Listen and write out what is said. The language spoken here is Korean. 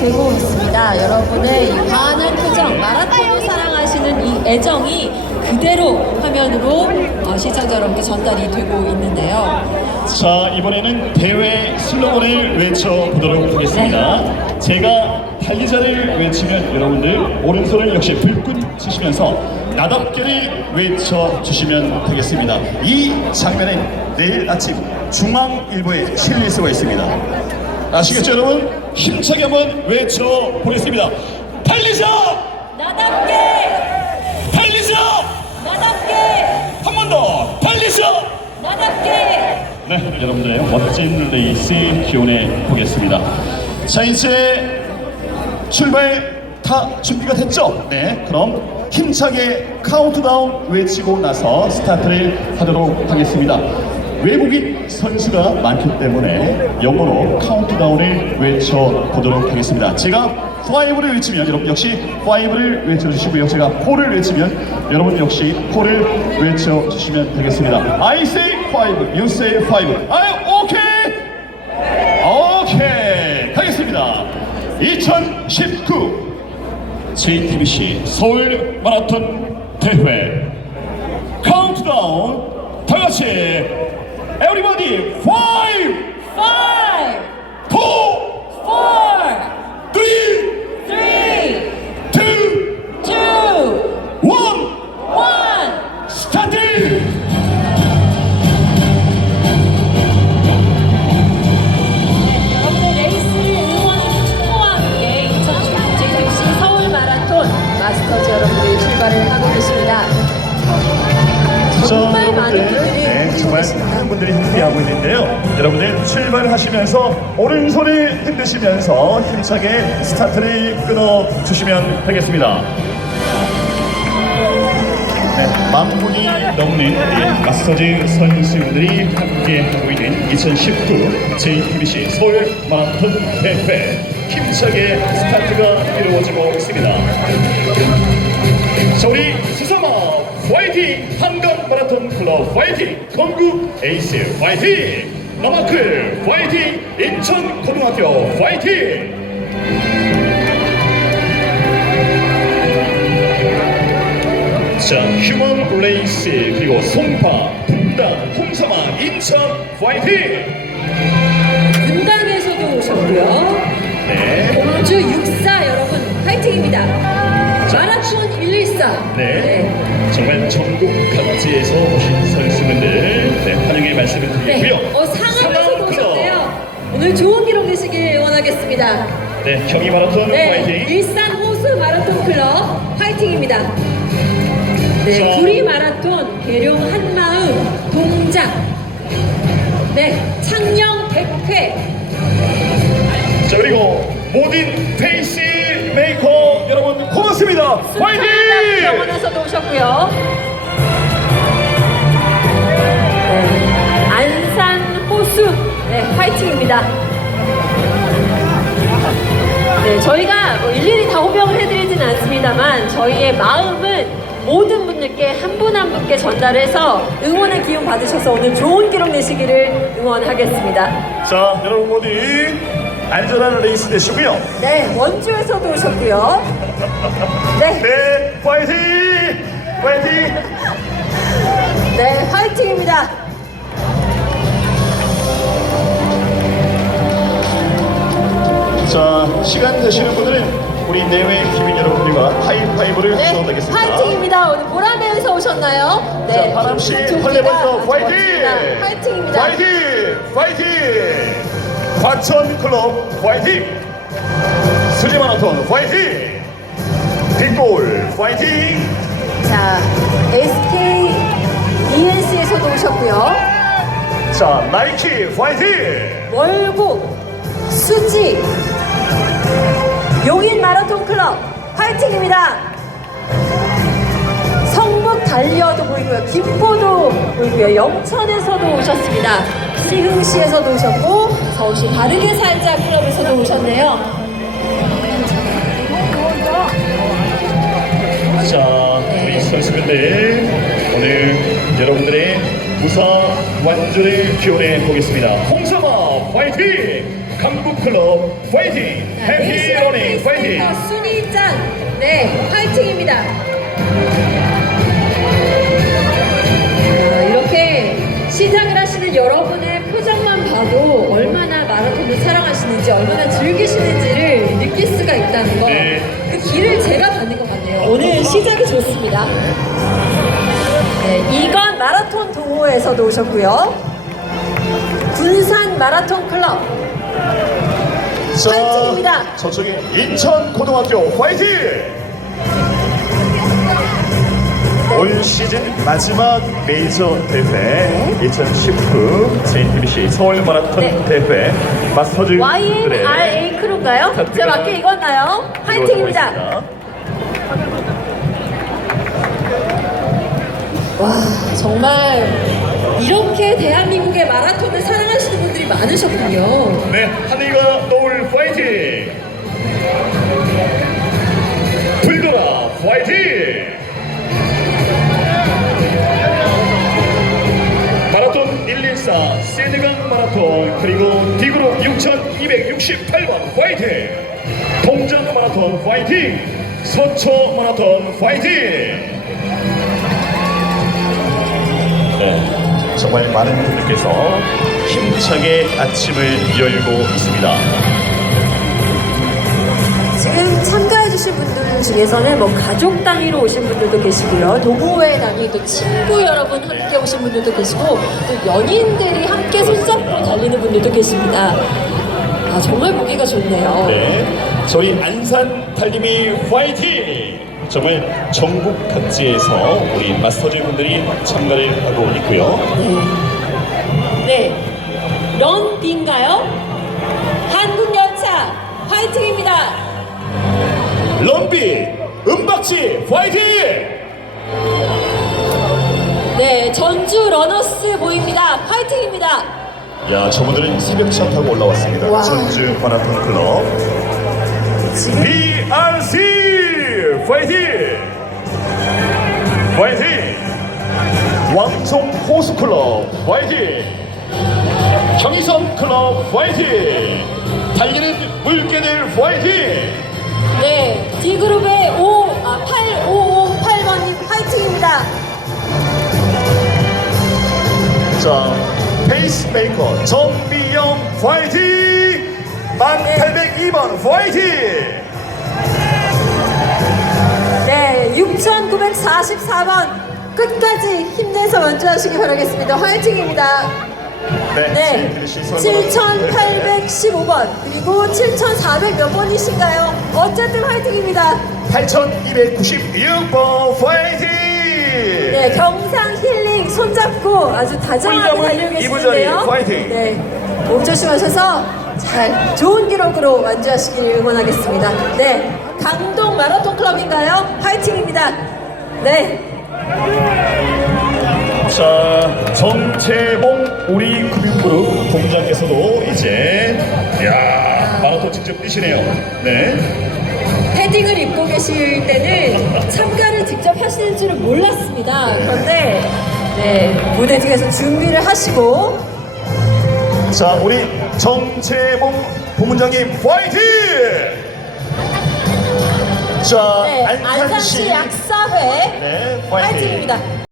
되고 있습니다. 여러분의 이 환한 표정, 마라톤을 사랑하시는 이 애정이 그대로 화면으로 어, 시청자 여러분께 전달이 되고 있는데요. 자 이번에는 대회 슬로건을 외쳐보도록 하겠습니다. 제가 달리자를 외치면 여러분들 오른손을 역시 불끈 치시면서 나답게를 외쳐주시면 되겠습니다. 이 장면은 내일 아침 중앙일보에 실릴 수가 있습니다. 아시겠죠 여러분? 힘차게 한번 외쳐보겠습니다. 달리자! 나답게! 달리자! 나답게! 한 번 더! 달리자! 나답게! 네, 여러분들의 멋진 레이스 기원해 보겠습니다. 자, 이제 출발 다 준비가 됐죠? 네, 그럼 힘차게 카운트다운 외치고 나서 스타트를 하도록 하겠습니다. 외국인 선수가 많기 때문에 영어로 카운트다운을 외쳐보도록 하겠습니다. 제가 5를 외치면 여러분 역시 5를 외쳐주시고요. 제가 4를 외치면 여러분 역시 4를 외쳐주시면 되겠습니다. I say 5, you say 5. 아, 오케이! 오케이! 가겠습니다. 2019 JTBC 서울 마라톤 대회 카운트다운 다 같이 everybody 5, 있는데요. 여러분들 출발하시면서 오른손을 흔드시면서 힘차게 스타트를 끊어주시면 되겠습니다. 네, 만 분이 넘는 이 마스터즈 선수들이 함께하고 있는 2019 JTBC 서울 마라톤 대회 힘차게 스타트가 이루어지고 있습니다. 자 우리 수사마 화이팅! 한강 마라톤 클럽 화이팅! 건국 에이스 화이팅! 너마클 화이팅! 인천 고등학교 화이팅! 자 휴먼 레이스 그리고 송파 분당 홍사마 인천 화이팅! 분당에서도 오셨고요. 네. 공주 육사 여러분 파이팅입니다. 마라톤 114. 네. 정말 전국 각지에서 오신 선수분들 네, 환영의 말씀을 드리고요. 어, 상암에서도 클럽. 오셨네요. 오늘 좋은 기록 되시길 응원하겠습니다. 네, 경기 마라톤 네, 화이팅. 일산 호수 마라톤 클럽 파이팅입니다. 네, 자. 구리 마라톤 계룡 한마음 동작. 네, 창녕 100회. 자 그리고 모든 페이스 고맙습니다. 화이팅! 병원에서도 오셨고요. 네, 안산 호수 네, 파이팅입니다. 네, 저희가 뭐 일일이 다 호명을 해드리진 않습니다만 저희의 마음은 모든 분들께 한 분 한 분께 전달해서 응원의 기운 받으셔서 오늘 좋은 기록 내시기를 응원하겠습니다. 자 여러분 모두 안전한 레이스 되시고요. 네, 원주에서도 오셨고요. 네, 네, 화이팅! 화이팅! 네, 파이팅입니다. 자 시간 되시는 분들은 우리 내외 기민 여러분들과 하이파이브를 네, 하셔도 되겠습니다. 파이팅입니다. 오늘 보라매에서 오셨나요? 네, 자 바람 씨 조끼가 활레벌떡 아주 화이팅! 멋집니다. 파이팅입니다. 화이팅! 화이팅! 과천 클럽 화이팅! 수지 마라톤 화이팅! 빅볼 화이팅! 자, SK ENC에서도 오셨고요. 자 나이키 화이팅! 월곡, 수지, 용인 마라톤 클럽 파이팅입니다. 성북 달려도 보이고요. 김포도 보이고요. 영천에서도 오셨습니다. 시흥시에서도 오셨고 서울시 바르게 살자 클럽에서도 오셨네요. 자, 우리 선수분들 오늘 여러분들의 부서 완주를 기원해 보겠습니다. 홍삼아 화이팅! 강북 클럽 파이팅! 해피 러닝 파이팅! 순위짱 네 파이팅입니다. 즐기시는지를 느낄 수가 있다는 거. 네. 그 길을 제가 받는 것 같네요. 오늘 시작이 좋습니다. 네, 이건 마라톤 동호회에서도 오셨고요. 군산 마라톤 클럽 파이팅입니다. 저쪽에 인천 고등학교 파이팅! 올 시즌 마지막 메이저 대회 2019 JTBC 서울 마라톤 네. 대회 마스터즈 YNRA 크루인가요? 제가 맞게 읽었나요? 파이팅입니다. 와 정말 이렇게 대한민국의 마라톤을 사랑하시는 분들이 많으셨군요. 네, 하늘과 노을 파이팅! 불거라 파이팅! 파이팅! 서초 마라톤 파이팅! 네, 정말 많은 분들께서 힘차게 아침을 열고 있습니다. 지금 참가해주신 분들 중에서는 뭐 가족 단위로 오신 분들도 계시고요. 동호회 단위 또 친구 여러분 함께 오신 분들도 계시고 또 연인들이 함께 손잡고 달리는 분들도 계십니다. 아 정말 보기가 좋네요. 네, 저희 안산 달림이 파이팅! 정말 전국 각지에서 우리 마스터즈 분들이 참가를 하고 있고요. 네. 런비인가요? 한국열차 화이팅입니다. 럼비, 은박지 파이팅! 네, 전주 러너스 모입니다. 화이팅입니다. 야, 저분들은 새벽차 타고 올라왔습니다. 와. 전주 마라톤 클럽. BRC 파이팅! 파이팅! 왕성 호수 클럽 파이팅! 경의선 클럽 파이팅! 달리는 물개들 파이팅! 네, D그룹의 5, 아, 8558번님 화이팅입니다. 자, 페이스메이커 정비영 파이팅! 1802번 파이팅! 네, 6944번 끝까지 힘내서 완주하시기 바라겠습니다. 화이팅입니다. 네, 7815번 그리고 7400 몇 번이신가요? 어쨌든 화이팅입니다. 8296번 파이팅! 네, 경상 힐링 손잡고 아주 다정하게 달리고 계시는데요. 파이팅! 네, 몸 조심하셔서 잘 좋은 기록으로 완주하시길 응원하겠습니다. 네, 강동 마라톤 클럽인가요? 파이팅입니다. 네, 자, 정채봉 우리 금융그룹 본부장께서도 이제 야 마라톤 직접 뛰시네요. 네. 패딩을 입고 계실 때는 참가를 직접 하시는 줄은 몰랐습니다. 그런데 네, 무대 뒤에서 준비를 하시고 자, 우리 정채봉 본부장님 파이팅! 자, 네, 안산시 안산시 약사회 네, 파이팅! 파이팅입니다.